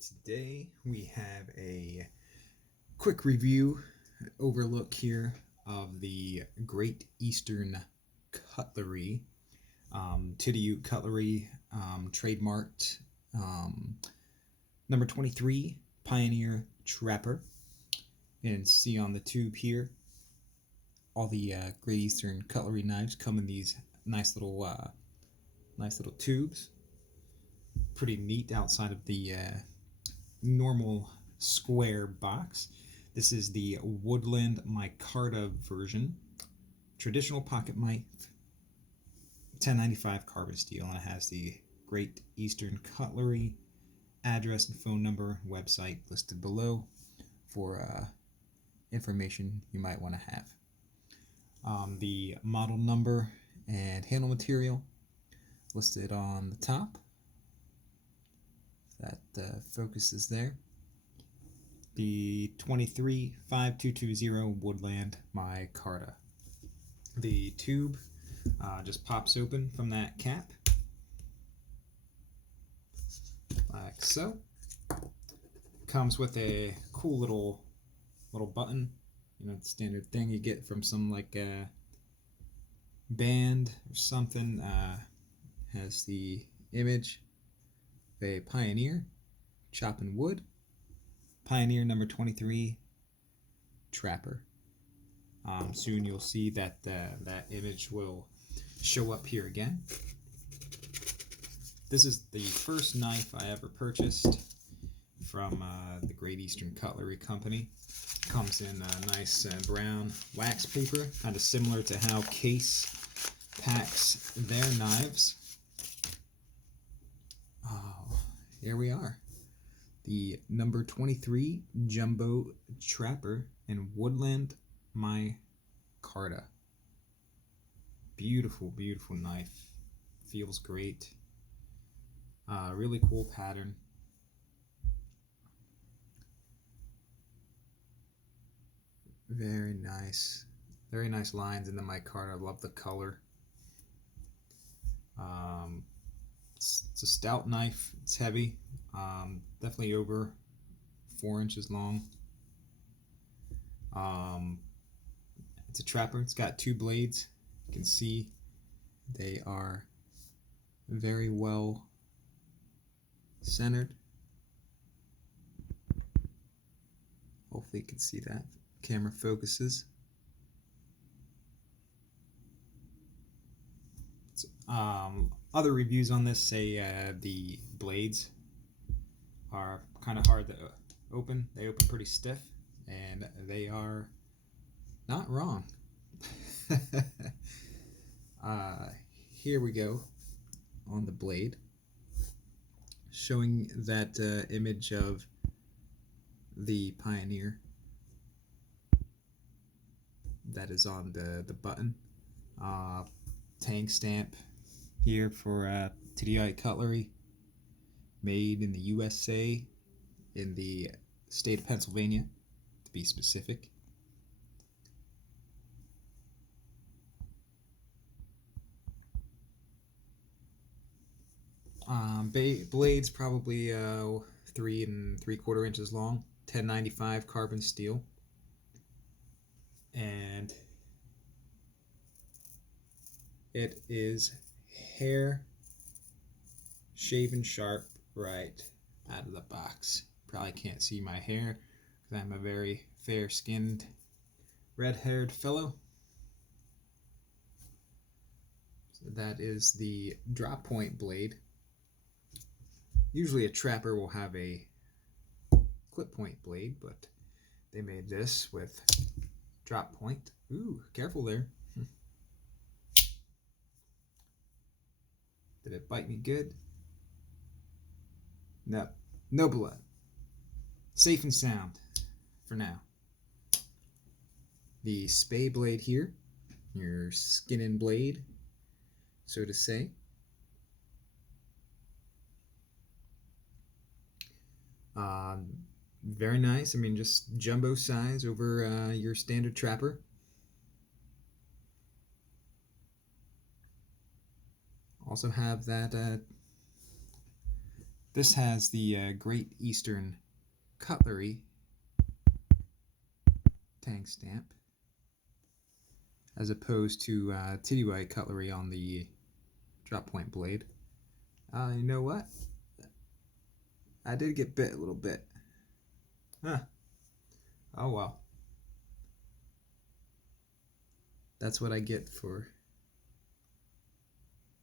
Today we have a quick review, overlook here of the Great Eastern Cutlery, Tidioute Cutlery, trademarked number 23 Pioneer Trapper. And see on the tube here, all the Great Eastern Cutlery knives come in these nice little tubes. Pretty neat outside of the normal square box. This is the Woodland Micarta version. Traditional pocket knife, 1095 carbon steel, and it has the Great Eastern Cutlery address and phone number, website listed below for information you might want to have. The model number and handle material listed on the top. That focuses there. The 235220 Woodland Micarta. The tube just pops open from that cap, like so. Comes with a cool little button, the standard thing you get from some band or something. Has the image of a pioneer chopping wood. Pioneer number 23 Trapper. Soon you'll see that that image will show up here again. This is the first knife I ever purchased from the Great Eastern Cutlery Company. Comes in a nice brown wax paper, kind of similar to how Case packs their knives. Here we are. The number 23 Jumbo Trapper in Woodland Micarta. Beautiful, beautiful knife. Feels great. Really cool pattern. Very nice. Very nice lines in the micarta. I love the color. It's a stout knife. It's heavy. Definitely over 4 inches long. It's a trapper. It's got 2 blades. You can see they are very well centered. Hopefully you can see that. Camera focuses. Other reviews on this say the blades are kind of hard to open. They open pretty stiff, and they are not wrong. Here we go on the blade, showing that image of the Pioneer that is on the button. Tang stamp here for Tidioute Cutlery, made in the USA, in the state of Pennsylvania, to be specific. Blades probably 3 3/4 inches long, 1095 carbon steel, and it is hair shaven sharp right out of the box. Probably can't see my hair because I'm a very fair-skinned, red-haired fellow. So that is the drop point blade. Usually a trapper will have a clip point blade, but they made this with drop point. Ooh, careful there. Did it bite me good? No. No blood. Safe and sound for now. The spay blade here, your skin-in blade, so to say. Very nice. I mean, just jumbo size over your standard trapper. Also have that This has the Great Eastern Cutlery tang stamp, as opposed to Tidioute cutlery on the drop point blade. You know what? I did get bit a little bit. Huh. Oh well. That's what I get for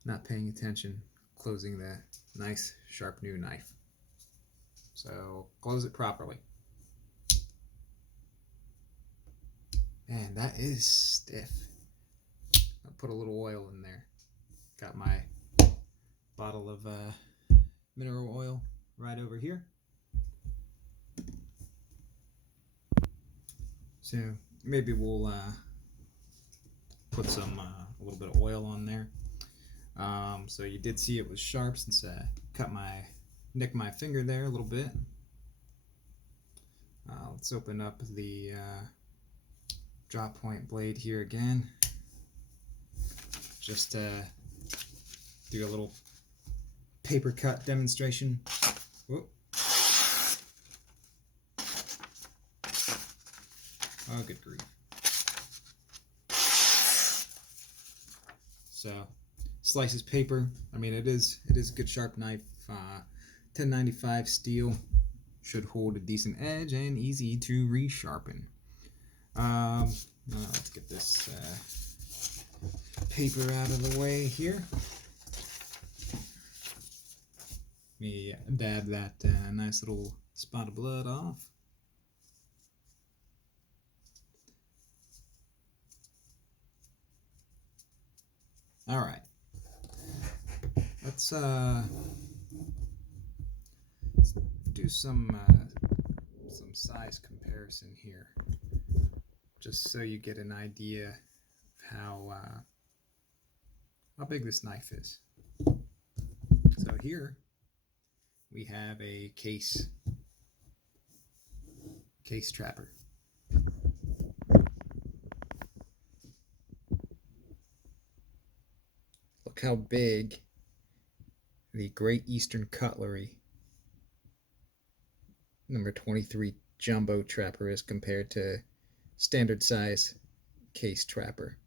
not paying attention, closing the nice, sharp new knife. So close it properly. Man, that is stiff. I'll put a little oil in there. Got my bottle of mineral oil right over here. So maybe we'll put some a little bit of oil on there. So you did see it was sharp since I nicked my finger there a little bit. Let's open up the drop point blade here again. Just do a little paper cut demonstration. Whoop. Oh, good grief. So, slices paper. I mean, it is a good sharp knife. 1095 steel. Should hold a decent edge and easy to resharpen. Let's get this paper out of the way here. Let me dab that nice little spot of blood off. All right. Let's do some size comparison here, just so you get an idea of how big this knife is. So here we have a case trapper. Look how big the Great Eastern Cutlery number 23 jumbo trapper is compared to standard size case trapper.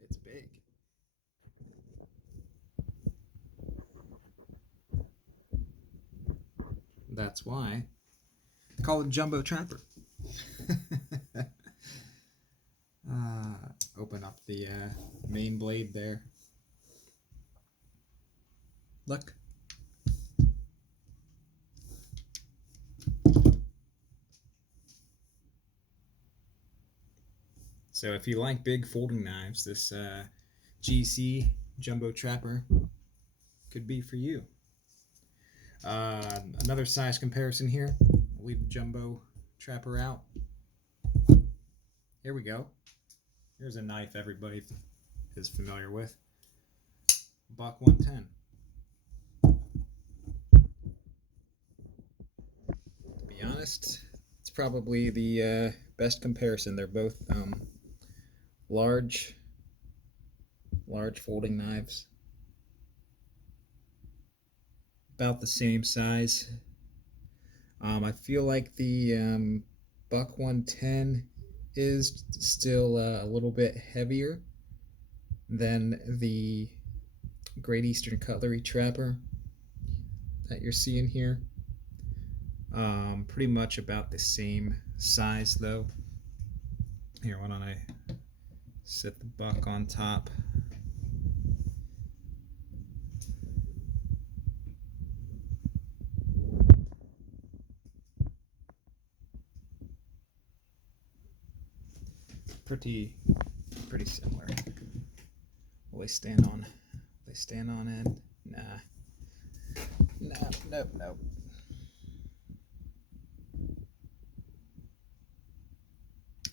It's big. That's why I call it jumbo trapper. Open up the main blade there. Look. So if you like big folding knives, this GEC Jumbo Trapper could be for you. Another size comparison here. I'll leave the Jumbo Trapper out. Here we go. Here's a knife everybody is familiar with. Buck 110. To be honest, it's probably the best comparison. They're both large folding knives, about the same size. I feel like the Buck 110 is still a little bit heavier than the Great Eastern Cutlery Trapper that you're seeing here. Pretty much about the same size though. Here, why don't I set the buck on top. Pretty similar. Will they stand on end? Nope.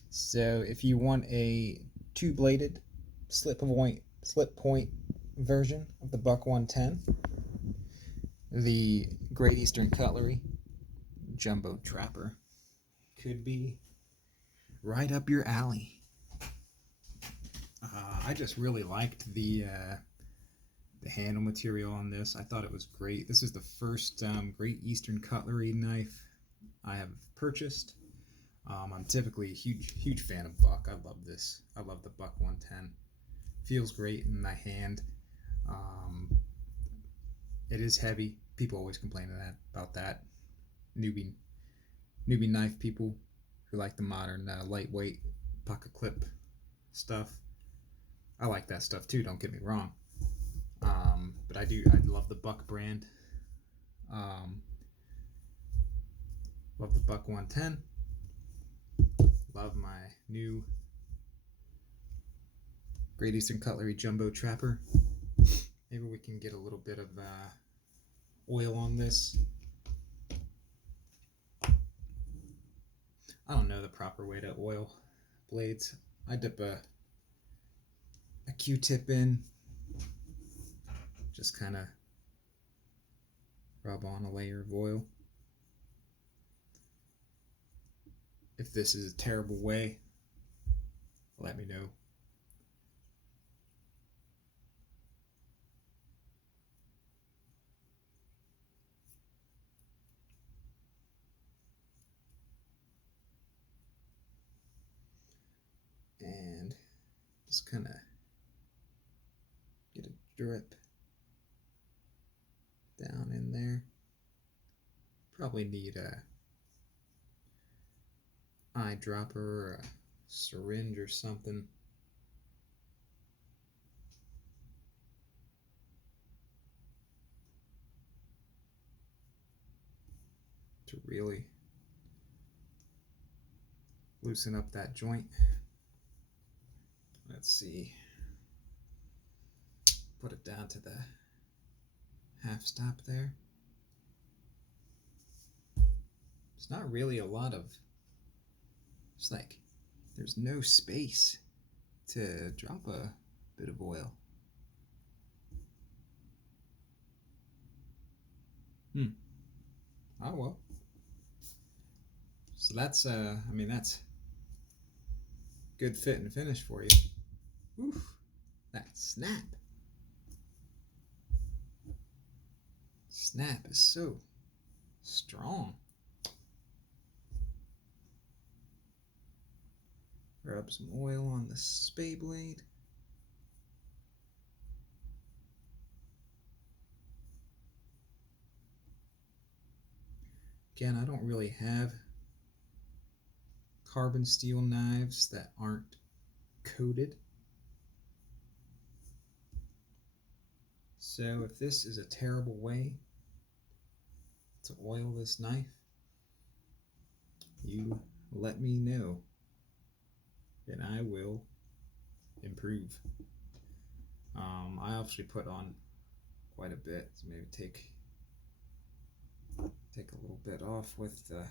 So if you want a two-bladed slip point version of the Buck 110, the Great Eastern Cutlery Jumbo Trapper could be right up your alley. I just really liked the handle material on this. I thought it was great. This is the first Great Eastern cutlery knife I have purchased. I'm typically a huge fan of buck. I love this. I love the buck 110. Feels great in my hand. It is heavy. People always complain about that. Newbie knife people who like the modern lightweight pocket clip stuff. I like that stuff too, don't get me wrong. But I love the Buck brand. Love the Buck 110. Love my new Great Eastern Cutlery Jumbo Trapper. Maybe we can get a little bit of oil on this. I don't know the proper way to oil blades. I dip a Q-tip in, just kind of rub on a layer of oil. If this is a terrible way, let me know. And just kind of get a drip down in there. Probably need a eyedropper or a syringe or something. To really loosen up that joint. Let's see. Put it down to the half stop there. It's not really a lot of, it's like there's no space to drop a bit of oil. Oh well. So that's that's good fit and finish for you. Oof, that snap. Snap is so strong. Rub some oil on the spay blade. Again, I don't really have carbon steel knives that aren't coated. So if this is a terrible way to oil this knife, you let me know and I will improve. I actually put on quite a bit, so maybe take a little bit off with the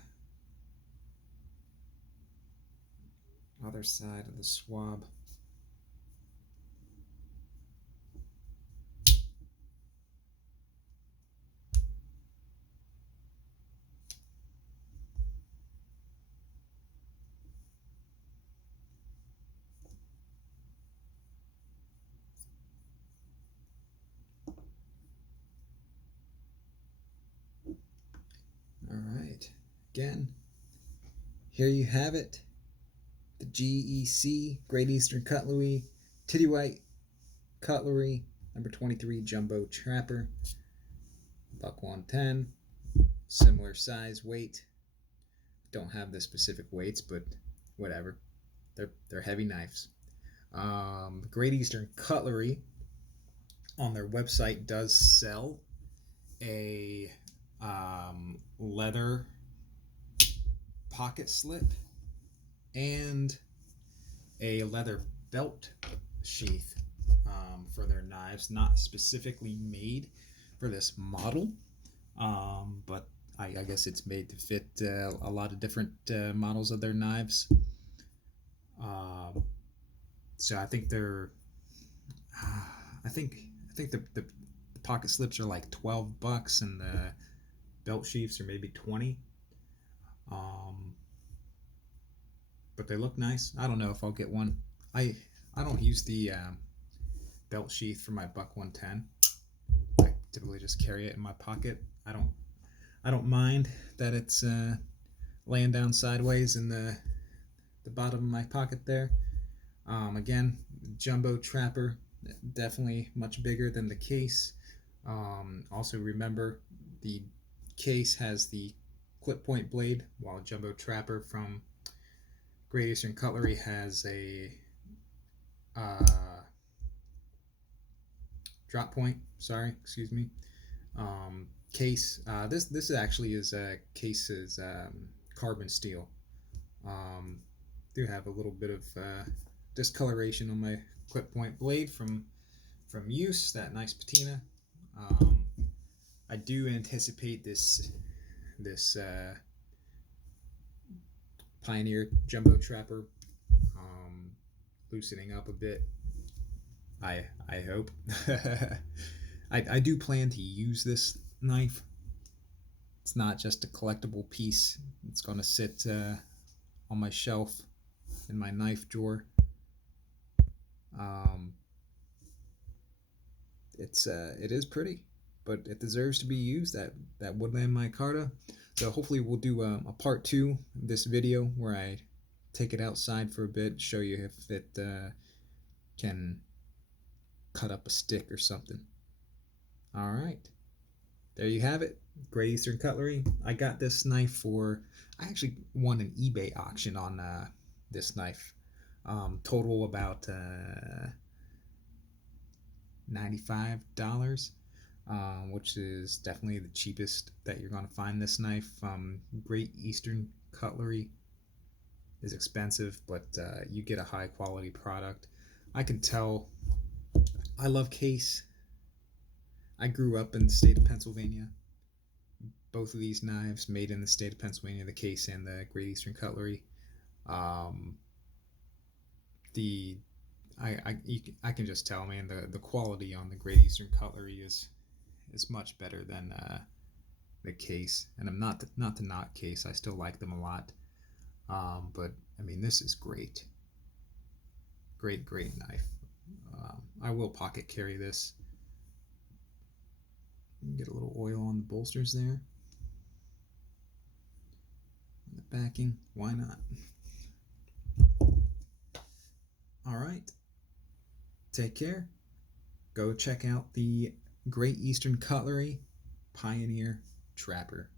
other side of the swab. All right, again, here you have it. The GEC, Great Eastern Cutlery, Tidioute Cutlery, number 23 Jumbo Trapper, buck 110, similar size, weight. Don't have the specific weights, but whatever. They're heavy knives. Great Eastern Cutlery on their website does sell a leather pocket slip and a leather belt sheath for their knives, not specifically made for this model, but I guess it's made to fit a lot of different models of their knives. So I think they're, I think the pocket slips are like $12 and the belt sheaths are maybe 20. But they look nice. I don't know if I'll get one. I I don't use the belt sheath for my Buck 110. I typically just carry it in my pocket. I don't mind that it's laying down sideways in the bottom of my pocket there. Again, jumbo trapper, definitely much bigger than the case. Also remember, the case has the clip point blade, while jumbo trapper from Great Eastern Cutlery has a drop point. Sorry, excuse me. Case. This actually is case's carbon steel. Do have a little bit of discoloration on my clip point blade from use. That nice patina. I do anticipate this Pioneer Jumbo Trapper loosening up a bit. I hope. I do plan to use this knife. It's not just a collectible piece. It's going to sit on my shelf in my knife drawer. It is pretty, but it deserves to be used. That Woodland Micarta. So hopefully we'll do a part 2 of this video where I take it outside for a bit, show you if it can cut up a stick or something. All right, there you have it. Great Eastern Cutlery. I got this knife for, I actually won an eBay auction on this knife. Total about $95, which is definitely the cheapest that you're going to find this knife. Great Eastern Cutlery is expensive, but you get a high quality product. I can tell. I love Case. I grew up in the state of Pennsylvania. Both of these knives made in the state of Pennsylvania, the Case and the Great Eastern Cutlery. I can just tell, man, the quality on the Great Eastern Cutlery is much better than the Case. And I'm not to knock Case. I still like them a lot. But I mean, this is great. Great knife. I will pocket carry this. Get a little oil on the bolsters there. The backing, why not? All right. Take care. Go check out the Great Eastern Cutlery Pioneer Trapper.